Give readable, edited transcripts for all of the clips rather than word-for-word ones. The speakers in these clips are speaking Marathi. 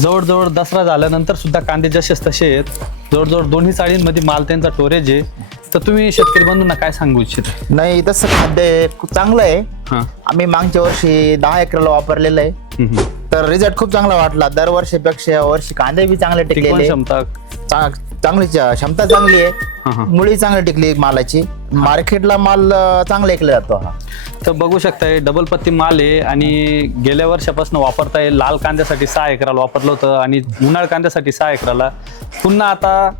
जवळजवळ दसरा झाल्यानंतर सुद्धा कांदे जसेच तसे आहेत. जवळजवळ दोन्ही चाळींमध्ये माल त्यांचा स्टोरेज आहे. तर तुम्ही शेतकरी बंधूंना काय सांगू इच्छिता? नाही, तसं खाद्य खूप चांगलं आहे. हां. आम्ही मागच्या वर्षी 10 एकरला वापरलेलं आहे. तर रिझल्ट खूप चांगला वाटला. दरवर्षीपेक्षा या वर्षी कांदे बी चांगले टिकवण टिकलेले. क्षमता चांगली क्षमता चांगली आहे. हां. मुळी चांगली टिकली मालाची. मार्केटला माल चांगला ऐकला जातो हा. तर बघू शकताय डबल पत्ती माल आहे आणि गेल्या वर्षापासून वापरताय. लाल कांद्यासाठी 6 एकराला वापरलं होतं आणि उन्हाळ कांद्यासाठी 6 एकराला. पुन्हा आता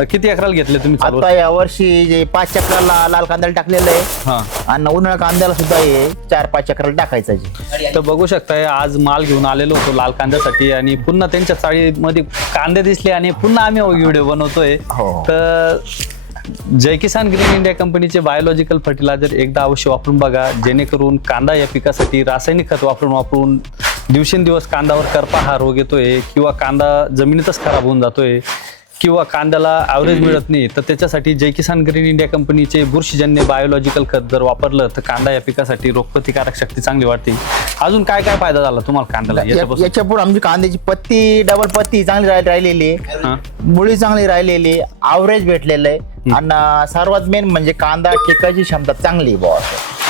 किती एकराला घेतले तुम्ही चालू? आता या वर्षी जे 5 एकराला लाल कांद्याला टाकलेलं आहे हां. आणि उन्हाळा कांद्याला सुद्धा हे 4-5 एकराला टाकायचं आहे. तर बघू शकताय आज माल घेऊन आलेलो होतो लाल कांद्यासाठी आणि पुन्हा त्यांच्या चाळीमध्ये कांदे दिसले आणि पुन्हा आम्ही व्हिडिओ बनवतोय. हो. तर जय किसान ग्रीन इंडिया कंपनीचे बायोलॉजिकल फर्टिलायझर एकदा अवश्य वापरून बघा, जेणेकरून कांदा या पिकासाठी रासायनिक खत वापरून दिवसेंदिवस कांद्यावर करपा हा रोग येतोय किंवा कांदा जमिनीतच खराब होऊन जातोय किंवा कांद्याला ॲव्हरेज मिळत नाही, तर त्याच्यासाठी जय किसान ग्रीन इंडिया कंपनीचे बुरशीजन्य बायोलॉजिकल खत जर वापरलं तर कांदा या पिकासाठी रोगप्रतिकारक शक्ती चांगली वाढते. अजून काय काय फायदा झाला तुम्हाला कांद्याला याच्यापासून? याच्या पुढे आमची कांद्याची पत्ती डबल पत्ती चांगली राहिलेली आहे. मुळी चांगली राहिलेली, आवरेज भेटलेलं आहे आणि सर्वात मेन म्हणजे कांदा टिकायची क्षमता चांगली आहे बुवा.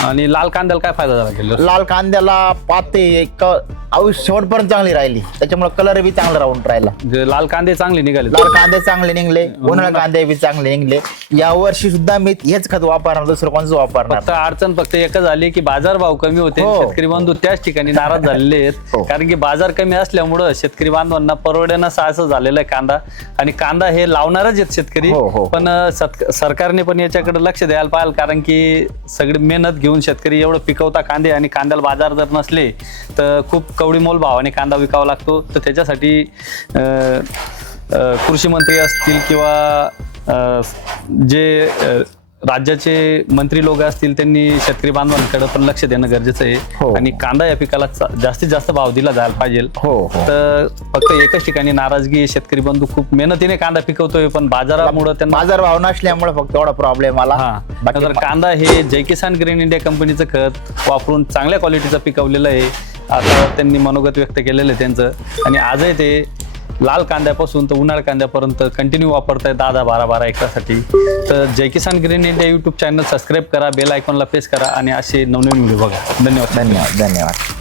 आणि लाल कांद्याला काय फायदा झाला गेला? लाल कांद्याला पाते एक शेवटपर्यंत चांगली राहिली, त्याच्यामुळे कलर बी चांगला राहून राहिला. लाल कांदे चांगले निघाले. लाल कांदे चांगले निघले, उन्हाळा कांदे बी चांगले निघले. या वर्षी सुद्धा मी हेच खत वापरणार, दुसरं कोणचं वापरणार. फक्त अडचण फक्त एकच आली की बाजारभाव कमी होते. हो. शेतकरी बांधव त्याच ठिकाणी नाराज झालेले आहेत. हो. कारण की बाजार कमी असल्यामुळं शेतकरी बांधवांना परवड्यानं असं झालेलं आहे कांदा. आणि कांदा हे लावणारच आहेत शेतकरी. हो. पण सरकारने पण याच्याकडे लक्ष द्यायला पाहिजे, कारण की सगळी मेहनत घेऊन शेतकरी एवढं पिकवता कांदे आणि कांद्याला बाजार जर नसले तर खूप कवडी मोल भावाने कांदा विकावा लागतो. तर त्याच्यासाठी कृषी मंत्री असतील किंवा जे राज्याचे मंत्री लोक असतील त्यांनी शेतकरी बांधवांकडे पण लक्ष देणं गरजेचं आहे. हो. आणि कांदा या पिकाला जास्तीत जास्त भाव दिला जायला पाहिजे. हो. तर फक्त एकच ठिकाणी नाराजगी, शेतकरी बंधू खूप मेहनतीने कांदा पिकवतोय पण बाजारामुळे त्यांना बाजार भाव नसल्यामुळे फक्त एवढा प्रॉब्लेम आला. हा. तर कांदा हे जय किसान ग्रीन इंडिया कंपनीचं खत वापरून चांगल्या क्वालिटीचं पिकवलेलं आहे. आता त्यांनी मनोगत व्यक्त केलेलं आहे त्यांचं. आणि आजही ते लाल कांद्यापासून तर उन्हाळ कांद्यापर्यंत कंटिन्यू वापरताय 10-12 एकरासाठी. तर Jay Kisan green India YouTube channel subscribe करा, बेल आयकॉनला प्रेस करा आणि असे नवनवीन व्हिडिओ बघा. धन्यवाद. धन्यवाद.